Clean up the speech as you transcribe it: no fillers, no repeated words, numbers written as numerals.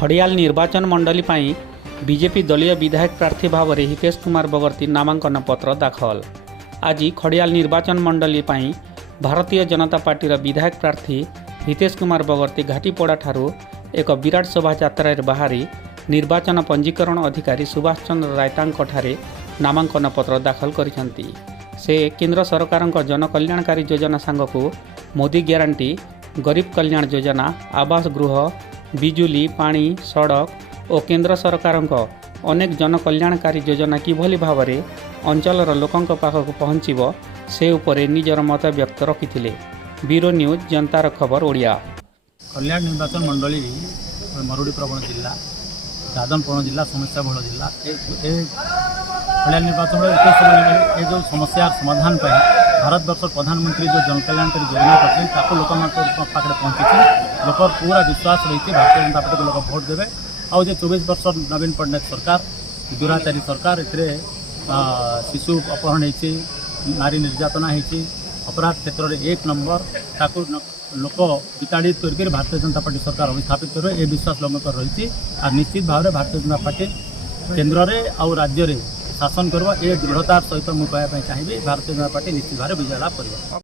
खड़ियाल निर्वाचन मंडली पाई बीजेपी दलीय विधायक प्रार्थी भाव में हितेश कुमार बगर्ती नामांकन पत्र दाखल। आज खड़ियाल निर्वाचन मंडली पाई भारतीय जनता पार्टी विधायक प्रार्थी हितेश कुमार बगर्ती घाटीपड़ा ठारू एक विराट शोभा यात्रा बाहरी निर्वाचन पंजीकरण अधिकारी सुभाष चंद्र रायतांठारे नामांकन पत्र दाखल करिसेंती। से केंद्र सरकार जनकल्याणकारी योजना सांगकू मोदी ग्यारंटी, गरीब कल्याण योजना, आवास गृह, बिजुली, पानी, सड़क और केंद्र सरकार अनेक जनकल्याणकारी योजना किभली भाव में अंचलर लोकों पाखक पहुँचब से उपरे निजर मत व्यक्त रखिथिले। ब्यूरो न्यूज, जनतार खबर ओडिया। कल्याण निर्वाचन मंडली मरुड़ी प्रवण जिला, दादनपुर जिला, समस्या बहुल जिला कल्याण निर्वाचन ये जो समस्या समाधान पर भारत वर्ष प्रधानमंत्री जो जनकल्याणकारी योजना करते लोक पाखे पहुँची लोक पूरा विश्वास रही भारतीय जनता पार्टी लोक भोट देवे। आउ 24 वर्ष नवीन पट्टनायक सरकार दुराचारी सरकार शिशु अपहरण होती, नारी निर्यातना होती, अपराध क्षेत्र में 1 नंबर ताकू लोक विताड़ित करके भारतीय जनता पार्टी सरकार अभिस्थापित करेंगे ये विश्वास लोक रही। और निश्चित भाव में भारतीय जनता पार्टी केन्द्र में आउ राज्य में शासन करवा ये दृढ़तार सहित मुझे कहवाई चाहिए भारतीय जनता पार्टी निश्चित भाव विजय लाभ कर।